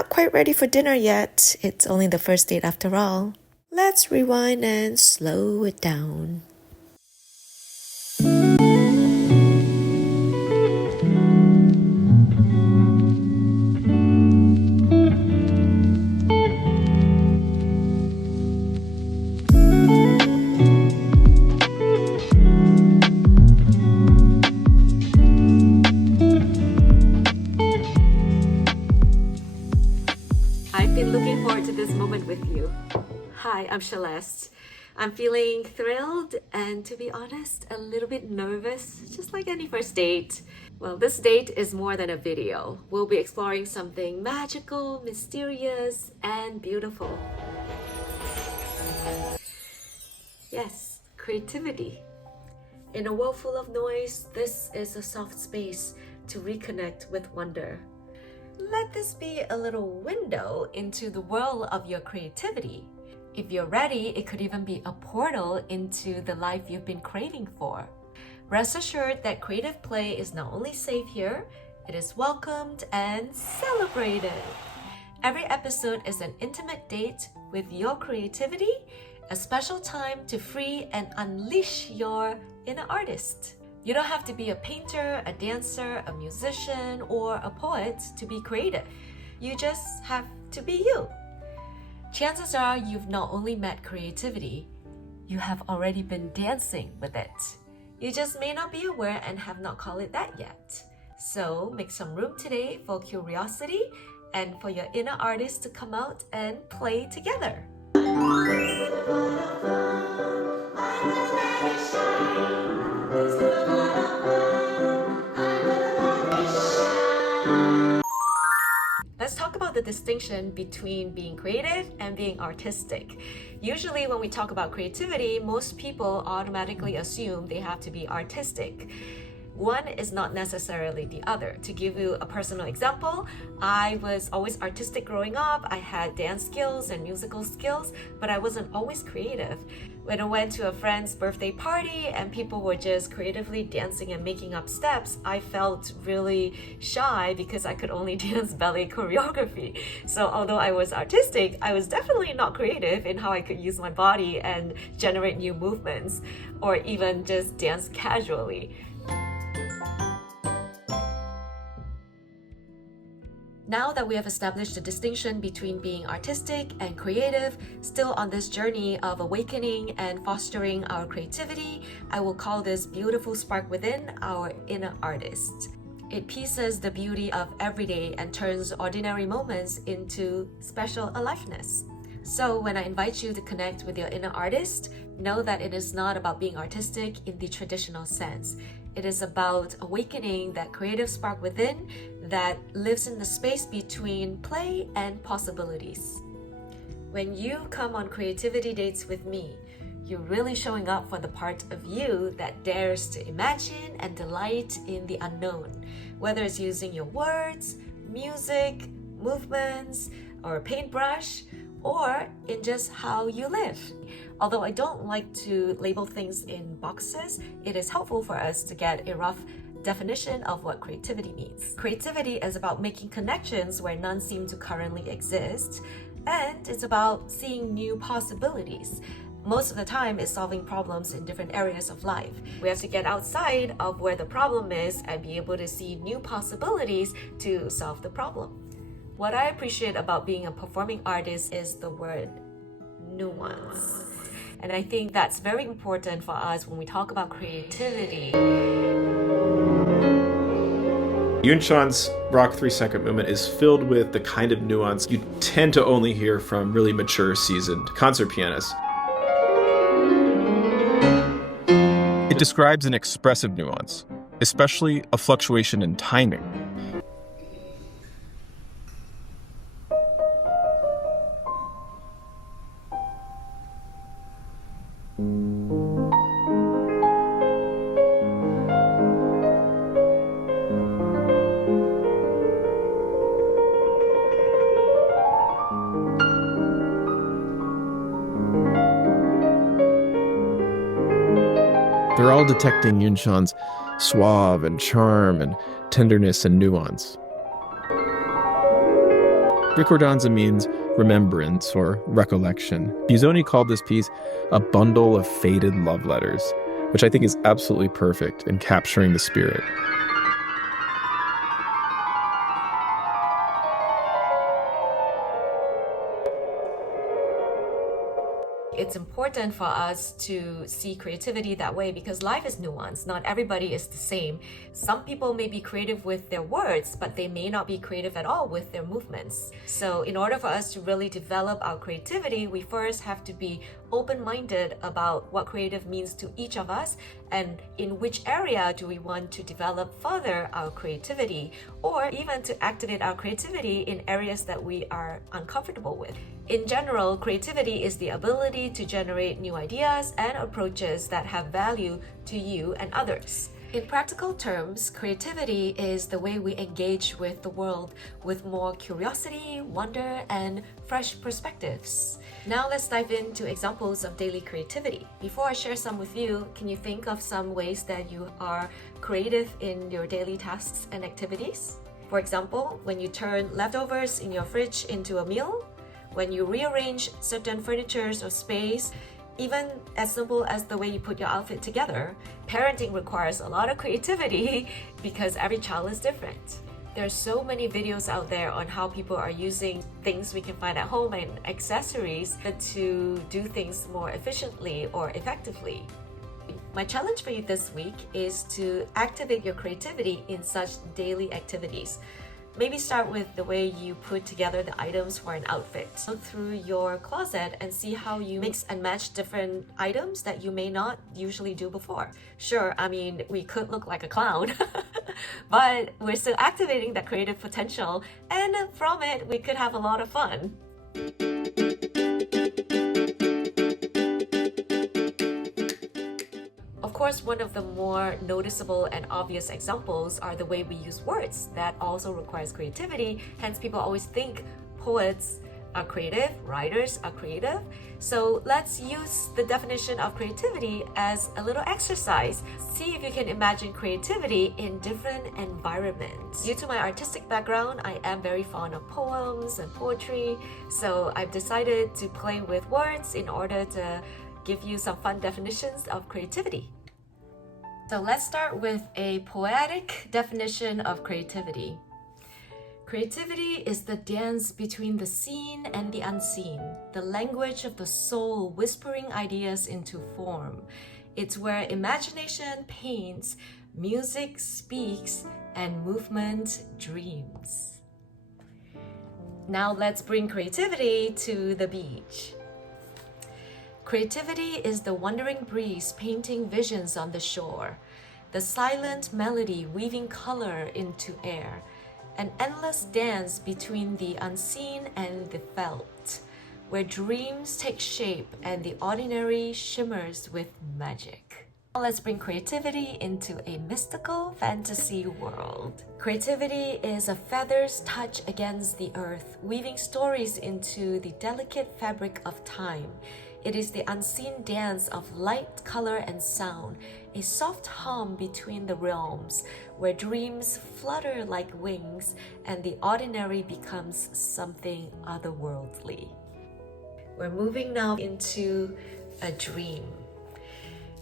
not quite ready for dinner yet. It's only the first date after all. Let's rewind and slow it down. I've been looking forward to this moment with you. Hi, I'm Celeste. I'm feeling thrilled and, to be honest, a little bit nervous, just like any first date. Well, this date is more than a video. We'll be exploring something magical, mysterious, and beautiful. Yes, creativity. In a world full of noise, this is a soft space to reconnect with wonder. Let this be a little window into the world of your creativity. If you're ready, it could even be a portal into the life you've been craving for. Rest assured that creative play is not only safe here, it is welcomed and celebrated. Every episode is an intimate date with your creativity, a special time to free and unleash your inner artist. You don't have to be a painter, a dancer, a musician, or a poet to be creative. You just have to be you. Chances are you've not only met creativity, you have already been dancing with it. You just may not be aware and have not called it that yet. So make some room today for curiosity and for your inner artist to come out and play together. Let's talk about the distinction between being creative and being artistic. Usually when we talk about creativity, most people automatically assume they have to be artistic. One is not necessarily the other. To give you a personal example, I was always artistic growing up. I had dance skills and musical skills, but I wasn't always creative. When I went to a friend's birthday party and people were just creatively dancing and making up steps, I felt really shy because I could only dance ballet choreography. So although I was artistic, I was definitely not creative in how I could use my body and generate new movements, or even just dance casually. Now that we have established the distinction between being artistic and creative, still on this journey of awakening and fostering our creativity, I will call this beautiful spark within our inner artist. It pieces the beauty of everyday and turns ordinary moments into special aliveness. So when I invite you to connect with your inner artist, know that it is not about being artistic in the traditional sense. It is about awakening that creative spark within that lives in the space between play and possibilities. When you come on creativity dates with me, you're really showing up for the part of you that dares to imagine and delight in the unknown, whether it's using your words, music, movements, or a paintbrush, or in just how you live. Although I don't like to label things in boxes, it is helpful for us to get a rough definition of what creativity means. Creativity is about making connections where none seem to currently exist, and it's about seeing new possibilities. Most of the time, it's solving problems in different areas of life. We have to get outside of where the problem is and be able to see new possibilities to solve the problem. What I appreciate about being a performing artist is the word nuance. And I think that's very important for us when we talk about creativity. Yun-Chan's rock 3-second movement is filled with the kind of nuance you tend to only hear from really mature, seasoned concert pianists. It describes an expressive nuance, especially a fluctuation in timing. They're all detecting Yun-Chan's suave and charm and tenderness and nuance. Ricordanza means remembrance or recollection. Busoni called this piece a bundle of faded love letters, which I think is absolutely perfect in capturing the spirit. It's important for us to see creativity that way because life is nuanced. Not everybody is the same. Some people may be creative with their words, but they may not be creative at all with their movements. So in order for us to really develop our creativity, we first have to be open-minded about what creative means to each of us and in which area do we want to develop further our creativity, or even to activate our creativity in areas that we are uncomfortable with. In general, creativity is the ability to generate new ideas and approaches that have value to you and others. In practical terms, creativity is the way we engage with the world with more curiosity, wonder, and fresh perspectives. Now let's dive into examples of daily creativity. Before I share some with you, can you think of some ways that you are creative in your daily tasks and activities? For example, when you turn leftovers in your fridge into a meal, when you rearrange certain furnitures or space, even as simple as the way you put your outfit together. Parenting requires a lot of creativity because every child is different. There are so many videos out there on how people are using things we can find at home and accessories to do things more efficiently or effectively. My challenge for you this week is to activate your creativity in such daily activities. Maybe start with the way you put together the items for an outfit. Look through your closet and see how you mix and match different items that you may not usually do before. Sure, I mean, we could look like a clown, but we're still activating that creative potential, and from it, we could have a lot of fun. Of course, one of the more noticeable and obvious examples are the way we use words. That also requires creativity, hence people always think poets are creative, writers are creative. So let's use the definition of creativity as a little exercise. See if you can imagine creativity in different environments. Due to my artistic background, I am very fond of poems and poetry, so I've decided to play with words in order to give you some fun definitions of creativity. So let's start with a poetic definition of creativity. Creativity is the dance between the seen and the unseen, the language of the soul whispering ideas into form. It's where imagination paints, music speaks, and movement dreams. Now let's bring creativity to the beach. Creativity is the wandering breeze painting visions on the shore, the silent melody weaving color into air, an endless dance between the unseen and the felt, where dreams take shape and the ordinary shimmers with magic. Now let's bring creativity into a mystical fantasy world. Creativity is a feather's touch against the earth, weaving stories into the delicate fabric of time. It is the unseen dance of light, color, and sound, a soft hum between the realms, where dreams flutter like wings and the ordinary becomes something otherworldly. We're moving now into a dream.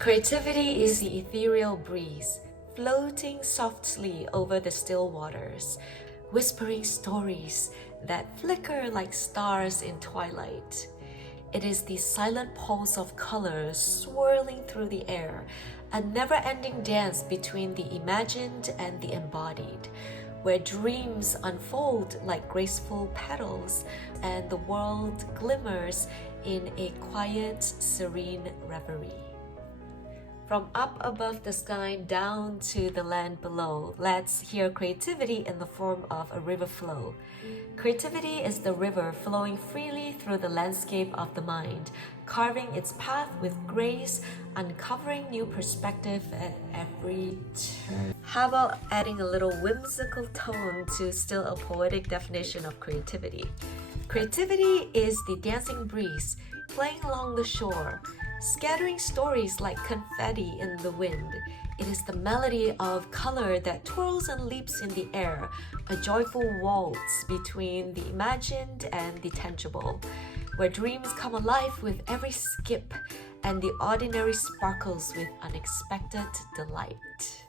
Creativity is the ethereal breeze, floating softly over the still waters, whispering stories that flicker like stars in twilight. It is the silent pulse of color swirling through the air, a never-ending dance between the imagined and the embodied, where dreams unfold like graceful petals and the world glimmers in a quiet, serene reverie. From up above the sky down to the land below, let's hear creativity in the form of a river flow. Creativity is the river flowing freely through the landscape of the mind, carving its path with grace, uncovering new perspective at every turn. How about adding a little whimsical tone to still a poetic definition of creativity? Creativity is the dancing breeze playing along the shore, scattering stories like confetti in the wind, It is the melody of color that twirls and leaps in the air, a joyful waltz between the imagined and the tangible, where dreams come alive with every skip and the ordinary sparkles with unexpected delight.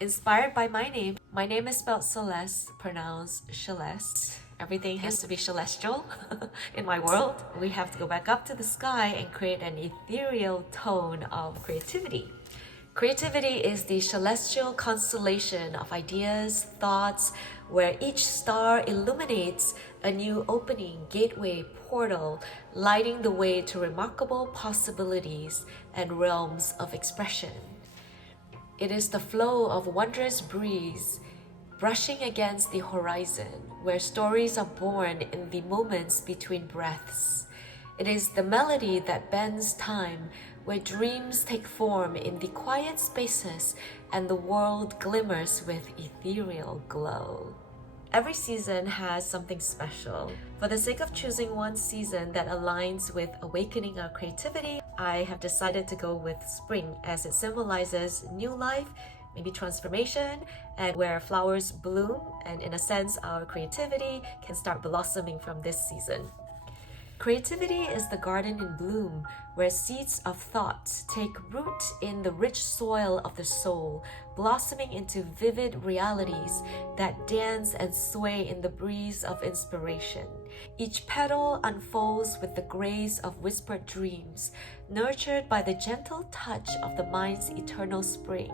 Inspired by my name is spelled Celeste, pronounced Celeste. Everything has to be celestial in my world. We have to go back up to the sky and create an ethereal tone of creativity. Creativity is the celestial constellation of ideas, thoughts, where each star illuminates a new opening, gateway, portal, lighting the way to remarkable possibilities and realms of expression. It is the flow of wondrous breeze brushing against the horizon, where stories are born in the moments between breaths. It is the melody that bends time, where dreams take form in the quiet spaces and the world glimmers with ethereal glow. Every season has something special. For the sake of choosing one season that aligns with awakening our creativity, I have decided to go with spring, as it symbolizes new life, maybe transformation, and where flowers bloom, and in a sense our creativity can start blossoming from this season. Creativity is the garden in bloom, where seeds of thought take root in the rich soil of the soul, blossoming into vivid realities that dance and sway in the breeze of inspiration. Each petal unfolds with the grace of whispered dreams, nurtured by the gentle touch of the mind's eternal spring,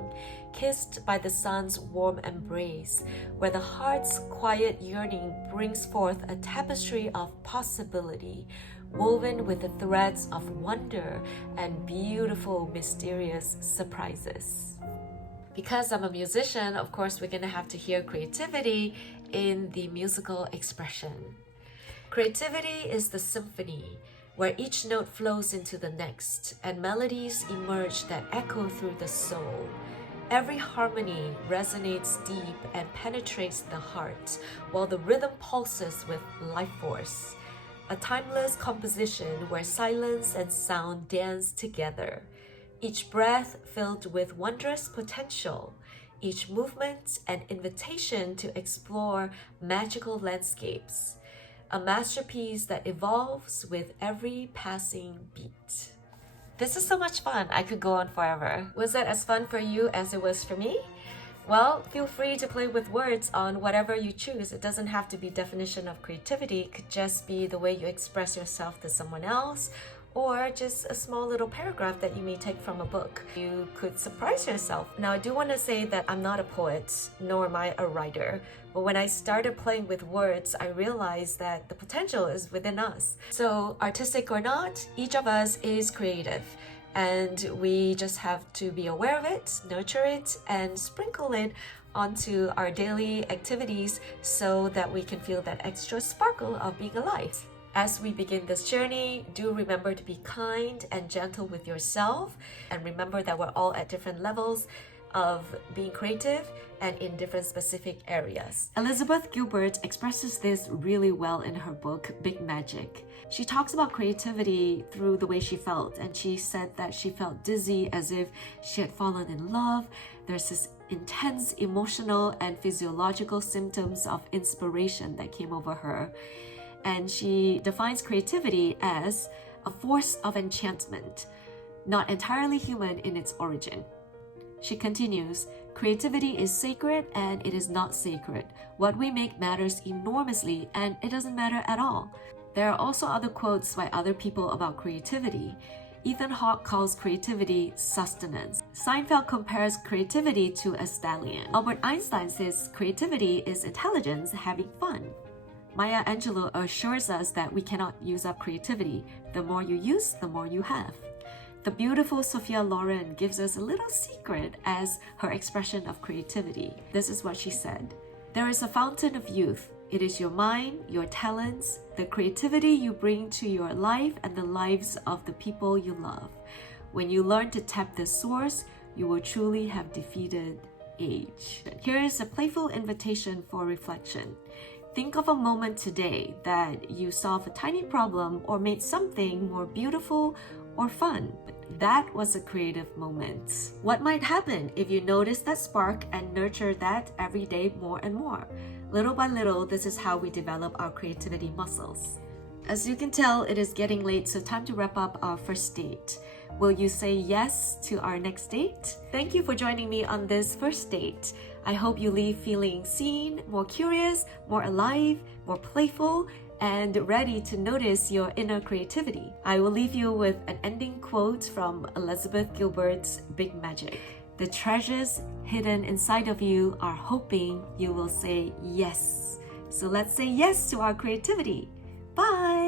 kissed by the sun's warm embrace, where the heart's quiet yearning brings forth a tapestry of possibility, woven with the threads of wonder and beautiful, mysterious surprises. Because I'm a musician, of course, we're going to have to hear creativity in the musical expression. Creativity is the symphony, where each note flows into the next, and melodies emerge that echo through the soul. Every harmony resonates deep and penetrates the heart, while the rhythm pulses with life force. A timeless composition where silence and sound dance together. Each breath filled with wondrous potential, each movement an invitation to explore magical landscapes. A masterpiece that evolves with every passing beat. This is so much fun. I could go on forever. Was that as fun for you as it was for me? Well, feel free to play with words on whatever you choose. It doesn't have to be definition of creativity. It could just be the way you express yourself to someone else, or just a small little paragraph that you may take from a book. You could surprise yourself. Now, I do want to say that I'm not a poet, nor am I a writer. But when I started playing with words, I realized that the potential is within us. So, artistic or not, each of us is creative. And we just have to be aware of it, nurture it, and sprinkle it onto our daily activities so that we can feel that extra sparkle of being alive. As we begin this journey, do remember to be kind and gentle with yourself, and remember that we're all at different levels of being creative and in different specific areas. Elizabeth Gilbert expresses this really well in her book, Big Magic. She talks about creativity through the way she felt, and she said that she felt dizzy as if she had fallen in love. There's this intense emotional and physiological symptoms of inspiration that came over her. And she defines creativity as a force of enchantment, not entirely human in its origin. She continues, creativity is sacred and it is not sacred. What we make matters enormously and it doesn't matter at all. There are also other quotes by other people about creativity. Ethan Hawke calls creativity sustenance. Seinfeld compares creativity to a stallion. Albert Einstein says creativity is intelligence having fun. Maya Angelou assures us that we cannot use up creativity. The more you use, the more you have. The beautiful Sophia Loren gives us a little secret as her expression of creativity. This is what she said. There is a fountain of youth. It is your mind, your talents, the creativity you bring to your life and the lives of the people you love. When you learn to tap this source, you will truly have defeated age. Here is a playful invitation for reflection. Think of a moment today that you solved a tiny problem or made something more beautiful or fun. That was a creative moment. What might happen if you notice that spark and nurture that every day more and more? Little by little, this is how we develop our creativity muscles. As you can tell, it is getting late, so time to wrap up our first date. Will you say yes to our next date? Thank you for joining me on this first date. I hope you leave feeling seen, more curious, more alive, more playful, and ready to notice your inner creativity. I will leave you with an ending quote from Elizabeth Gilbert's Big Magic. The treasures hidden inside of you are hoping you will say yes. So let's say yes to our creativity. Bye!